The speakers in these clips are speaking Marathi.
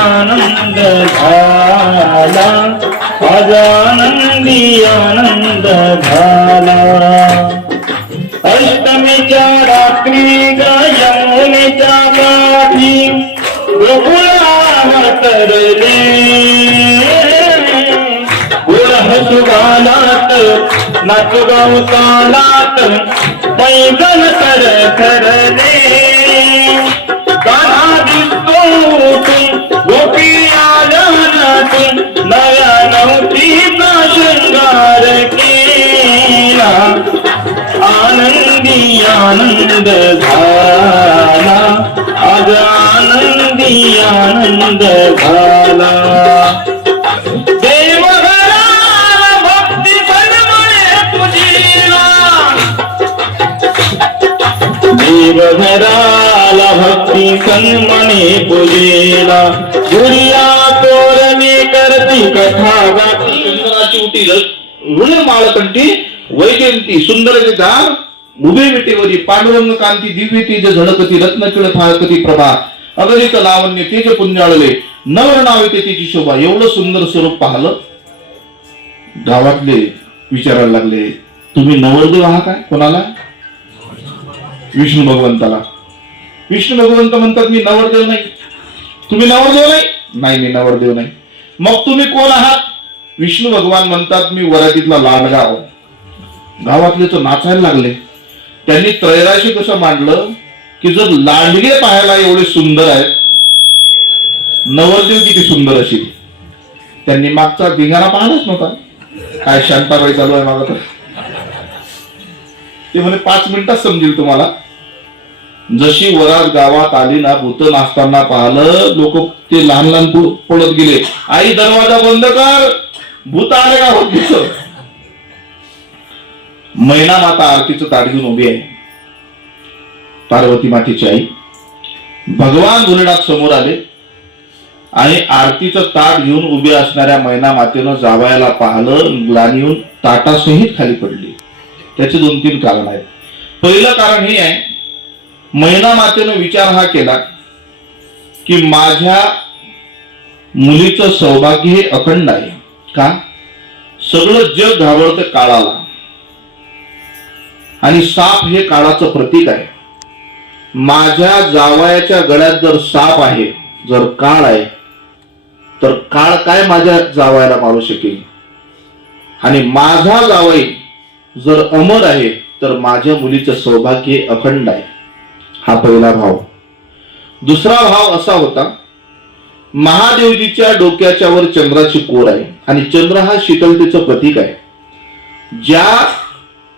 आनंद झाला. अजानंदी आनंद झाला अष्टमीच्या रात्री यमुनेच्या पाठी गोकुळा तरले. गुळहसुबालात नाचगाव कालात पैदल कर खरले आनंदी आनंद झाला आज आनंदी आनंद झाला देवघराला भक्ती सन्मने तुझीला देवघराला भक्ती सन्मने पूजेला. गुरिया तोरणे करती कथा गाती. सुंदराची म्हणून ऋण माळकंठी वैजयंती सुंदर दार उभे विटेवरी पांडुरंग कांती दिव्य तेज झळकती रत्नकिळ फाळकती प्रभा. अगणित लावण्य तेज पुंजाळले. नवर नाव येते तिची शोभा. एवढं सुंदर स्वरूप पाहलं. गावातले विचारायला लागले तुम्ही नवरदेव आहात काय? कोणाला? विष्णू भगवंताला. विष्णू भगवंत म्हणतात मी नवरदेव नाही. तुम्ही नवरदेव नाही? नाही मी नवरदेव नाही. मग तुम्ही कोण आहात? विष्णू भगवान म्हणतात मी वरातीतला लाडगाव गावातले तर नाचायला लागले. त्यांनी त्रैराशी कसं मांडलं की जर लांडगे पाहायला एवढे सुंदर आहेत नवरदेव किती सुंदर अशी त्यांनी मागचा धिंगाणा पाहिलाच नव्हता. काय शांताबाई चालू आहे मागा तर. ते म्हणे पाच मिनिटात समजेल तुम्हाला. जशी वरात गावात आली ना भूत नाचताना पाहिलं लोक ते लहान लहान पडत पळत गेले. आई दरवाजा बंद कर. भूत आले का होत दिसत. मैना माता आरतीचं ताट घेऊन उभी आहे. पार्वती मातेची आई. भगवान भोलेनाथ समोर आले. आणि आरतीचं ताट घेऊन उभे असणाऱ्या मैना मातेनं जावयाला पाहिलं ग्लानी येऊन ताटासहित खाली पडली. त्याचे दोन तीन कारण आहेत. पहिलं कारण हे आहे मैना मातेनं विचार हा केला की माझ्या मुलीचं सौभाग्य हे अखंड आहे. का? सगळं जग घाबरतं काळाला. आणि साप हे काळाचं प्रतीक आहे. माझ्या जावयाच्या गळ्यात जर साप आहे जर काळ आहे तर काळ काय माझ्या जावयाला मारू शकेल? आणि माझा जावई जर अमर आहे तर माझ्या मुलीचं सौभाग्य हे अखंड आहे. हा पहिला भाव. दुसरा भाव असा होता महादेवजीच्या डोक्याच्या वर चंद्राची कोर आहे आणि चंद्र हा शीतलतेचं प्रतीक आहे. ज्या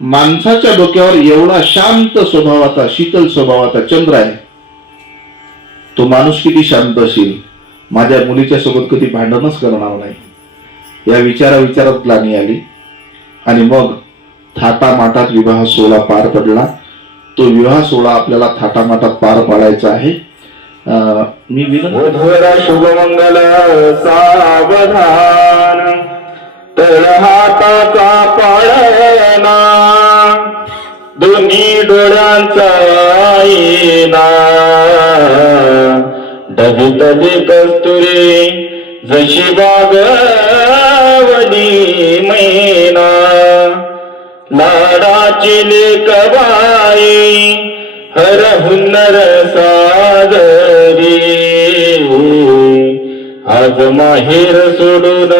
माणसाच्या डोक्यावर एवढा शांत स्वभावाचा शीतल स्वभावाचा चंद्र आहे. तो माणूस किती शांत असेल माझ्या मुलीच्या सोबत कधी भांडणच करणार नाही. या विचारा विचारात लाणी आली. आणि मग थाटामाटात विवाह सोहळा पार पडला. तो विवाह सोहळा आपल्याला थाटामाटात पार पाडायचा आहे. मी विनंती शुभमंगल सावधान. तर हाताचा पाळणा दोन्ही डोळ्यांचा आईना. डबी डबी कस्तुरी जशी बागवली मैना. लाडाची लेकबाई हर हुन्नर सागरी आज माहेर सोडून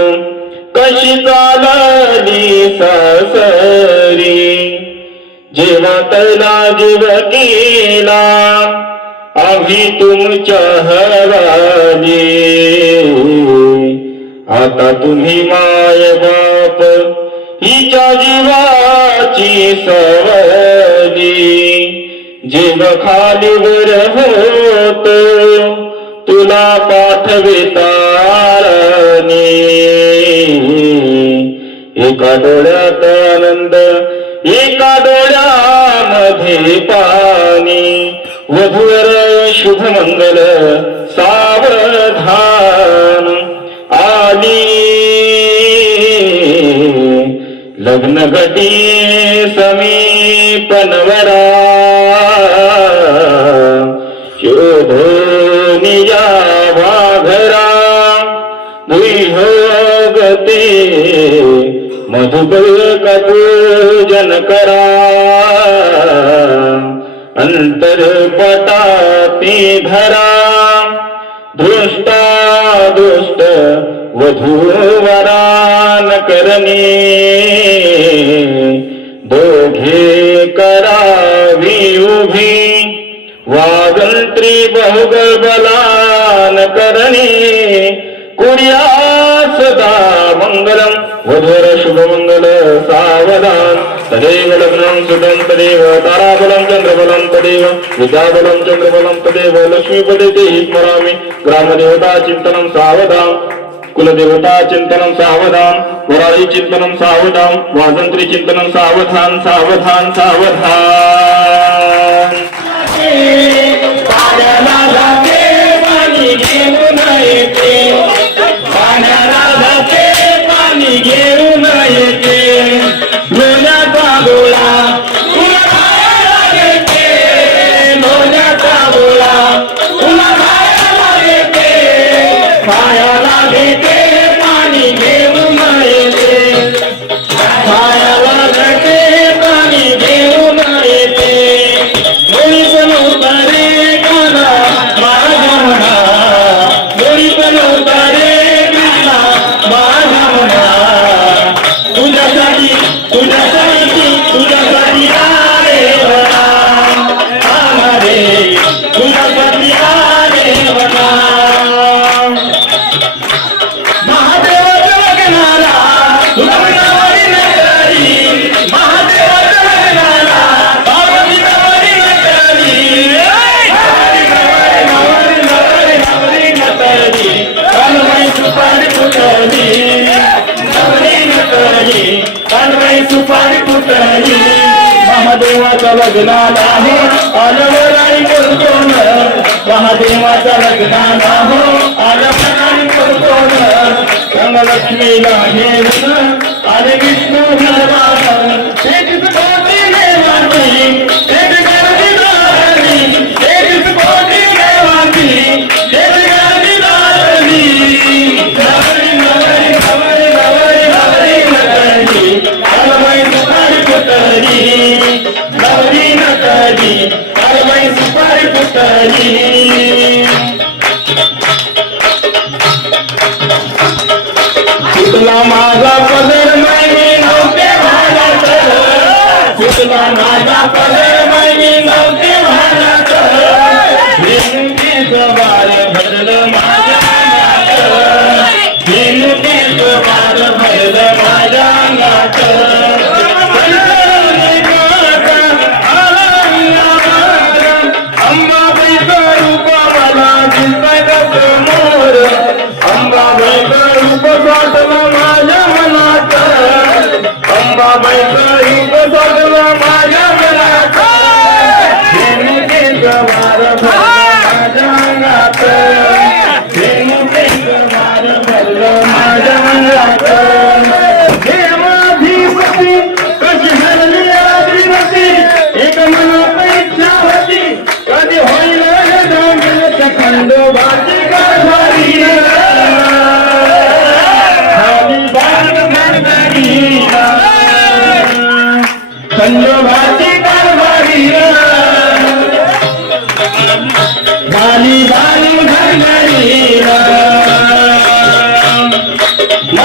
कशी चालली सासरी. जेव्हा तला जीव केला आम्ही तुमच्या हवाली आता तुम्ही माय बाप हिच्या जीवाची सवली खाली बर होत तुला पाठवितारणी एका डोळ्यात आनंद एका डोळ्यामध्ये पाणी. वधूवर शुभ मंगल सावधान आली. लग्न घटी समीपनवरा का पूजन करा अंतर पटापी धरा दृष्टा दुष्ट वधूवरान करणी दोघे करावी उभी। वागंत्री बहुगलान करणी कुर्या मंगलम। वधूर शुभमंगल सावधान। तदेव लग्नम सुटं तदेव ताराबलम चंद्रबलम तदेव विद्याबलम चंद्रबलम तदेव लक्ष्मीपदे ते स्मरामि ग्रामदेवता चिंतनं सावधान। कुलदेवता चिंतनं सावधान। वराळी चिंतनं सावधान। वाजंत्री चिंतनं सावधान सावधान सावधान। सुपारी तुटली महादेवाचा लग्नाला हो आलवराई करतो महादेवाचा महादेवाच्या लग्नाला हो आलवराई करतो न. रंगलक्ष्मीला घेऊन आणि विष्णू धर्माला एक देवाची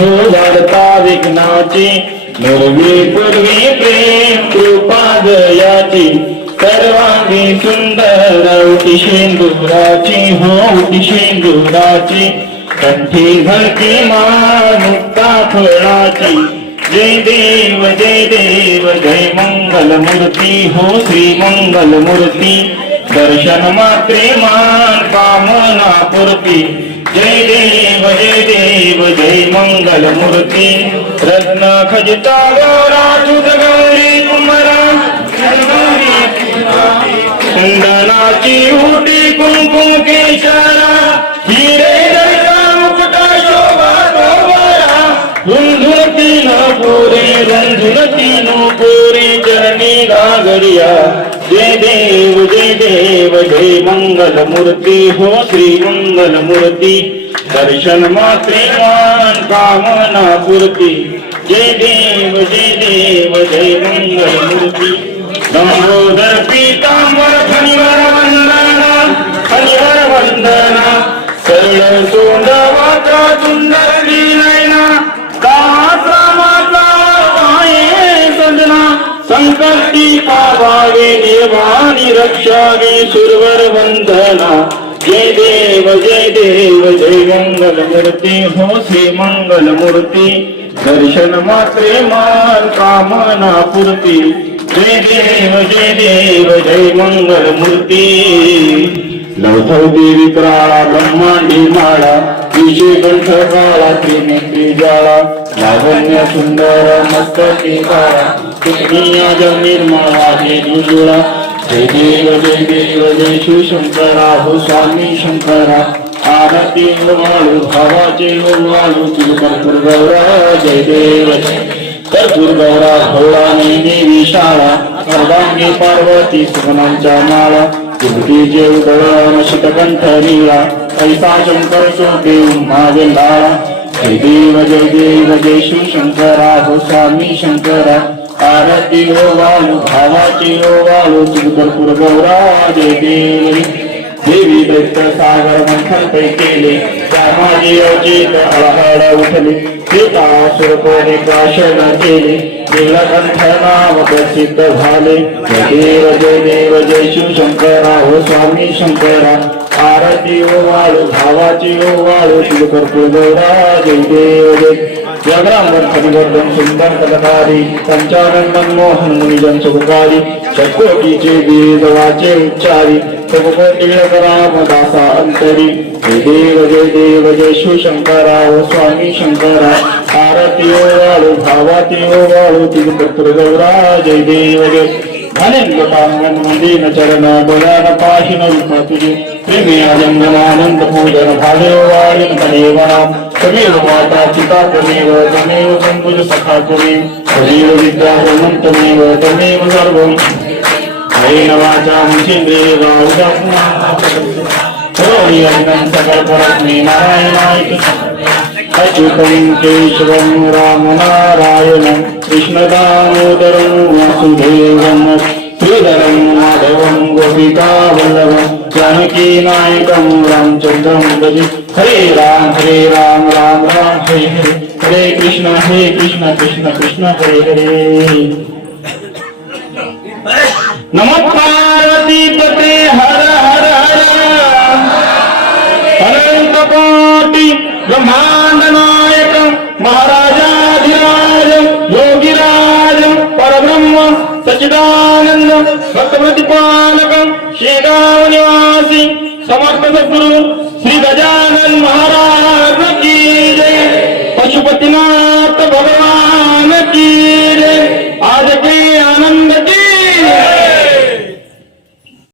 हो वार्ता विघ्नाची निर्वी पूर्वी प्रेम कृपा जयाची सर्वांगी सुंदर उटी शेंदुराची. हो उटी शेंदुराची. कंठी घरची मान मुक्ता फळाची. जय देव जय देव जय मंगल मूर्ती हो श्री मंगल मूर्ती दर्शन मात्रे मान कामना पूर्ती जय देव जय देव जय मंगल मूर्ती रत्न खजिता गौरा तुझ गौरी कुमरा. चंदनाची उटी कुंकुम केशरा. हिरे जळका मुकुटा शोभा शोभरा रुंझुनती न पुरे रुंझुनती न पुरे चरणी गागरिया हे मंगल मूर्ती हो श्री मंगल मूर्ती दर्शन मात्रे मान कामना पूर्ती जय देव जय देव जय मंगल मूर्ती लंबोदर पीतांबर हरिवर वंदना हरिवर वंदना. सरळ सोंड वाचा सुंदर लीलैना काचा माता माये सजना. संकष्टी पावावे देवानी रक्षावी सुरवर वंदना जय देव जय देव जय मंगल मूर्ती हो श्री मंगल मूर्ती दर्शन मात्रे मान कामना पूर्ती जय देव जय देव जय मंगल मूर्ती लवथव देवी कराळा ब्रह्मांडी माळा विषय कंठ काळा त्रिनेत्री जाळा लावण्य सुंदर मस्तकी काळा तुकनिया निर्मळा हे निजुळा जय देव जय देव जय शिवशंकरा हो स्वामी शंकरा. आरती वाळू भावाचे वाळू तुझ गौरा जय देव. कर्पूर गौरा भवानी देवी शाळा अर्धांगी पार्वती सुगनांच्या माळा. तुमटीचे उदळण शितकंठ नीळा ऐसा शंकर शोके माझे लाळा. जय देव जय देव जय शिव शंकरा हो स्वामी शंकरा. भारती ओ वाळू भावाची ओ वाळू चिंतपूर कर्पूर गौरा जय देवी दत्त सागर मंथन पै केले त्या माझी अजित हळहळ उठले। सीता सुरकोने प्राशन केले नीलकंठ नाव प्रसिद्ध झाले। देव जय देव जय शिव शंकरा हो स्वामी शंकरा। आरती ओ वाळू भावाची ओ वाळू शिवकर्पूर गौरा जय देव जय जगरांबर सुंदर कलकारी पंचानन मनमोहन मुनिजन सुखकारी षटकोटीचे बीज वाचे उच्चारी सबकोटी अंतरी जय देव जय देव जय शिव शंकरा ओ स्वामी शंकरा आरती ओ वाळू भावाती ओ वाळू तिल कर्पूर गौरा जय देव जय। अनंत पांगन मंदिर चरण गोयान पाहिन रूप तुझे प्रेमी आनंद पूजन भाले वाळीन तदेव तमेव माता पिता तमेव तमेव संकुल सखा तुमेव तमेव विद्या तमेव तमेव सर्वं हरे नवाचा मुचेंद्रिय गावजा सकल परस्मै नारायणाय अच्युतं केशवं रामनारायणं कृष्णदामोदरं वासुदेवं श्रीधरं माधवं गोपिकावल्लभं जानकीनायकं रामचन्द्रं भजे हरे राम हरे राम राम राम, हरे हरे। हरे कृष्ण हरे कृष्ण कृष्ण कृष्ण, हरे हरे। नमः पार्वती पते हर हर हर। अनंत कोटि ब्रह्मांड नायक, महाराजाधिराज, योगिराज, परब्रह्म सचिदानंद भक्त प्रतिपालक शेगाव निवासी समर्थ सद्गुरु श्री गजानन महाराज